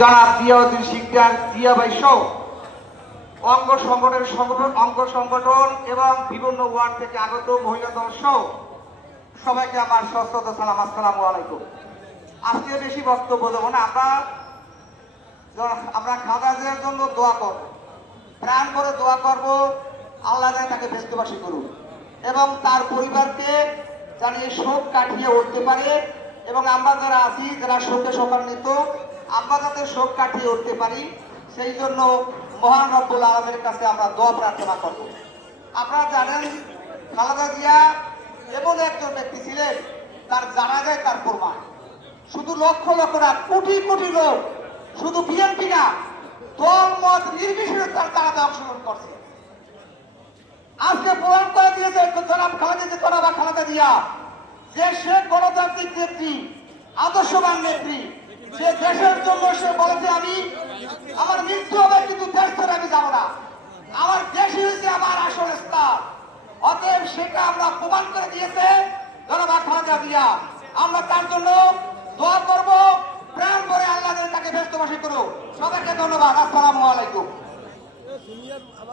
জনাব জিয়াউদ্দিন শিকদার জিয়া ভাই সহ অঙ্গ সংগঠন এবং বিভিন্ন ওয়ার্ড থেকে আগত মহিলা দল সহ সবাইকে আমার সশ্রদ্ধ সালাম, আসসালামু আলাইকুম। আজকে বেশি বক্তব্য দেবো না। আমরা খালেদার জন্য দোয়া করব, প্রাণ করে দোয়া করব, আল্লাহ যেন তাকে ব্যস্তবাসী করুন এবং তার পরিবারকে যেন এই শোক কাটিয়ে উঠতে পারে এবং আমরা যারা আছি, যারা শোকে শোকান্বিত, আমরা যাতে শোক কাটিয়ে উঠতে পারি সেই জন্য মহান রব্বুল আলামিনের কাছে আমরা দোয়া প্রার্থনা করব। আপনারা জানেন খালেদা জিয়া এমন একজন ব্যক্তি ছিলেন, তার জানা যায় তার প্রমাণ। শুধু লক্ষ লক্ষ না, কোটি কোটি লোক, শুধু বিএনপি না, দল মত নির্বিশেষে তার জানাতে অংশগ্রহণ করছে। আজকে প্রমাণ করে দিয়েছে জনাব খালেদা জিয়া যে সে গণতান্ত্রিক নেত্রী, আদর্শবান নেত্রী। সে দেশের জন্য সে বলেছে আমি আমার মৃত্যু হবে কিন্তু দেশ ছেড়ে আমি যাবো না, আমার দেশই হয়েছে আমার আসল স্থান। অতএব সেটা আমরা প্রমাণ করে দিয়েছে জনাব খালেদা জিয়া। আমরা তার জন্য দোয়া করবো, প্রাণ ভরে আল্লাহ তাকে ব্যস্তবাসী করুক। সবাইকে ধন্যবাদ, আসসালামু আলাইকুম।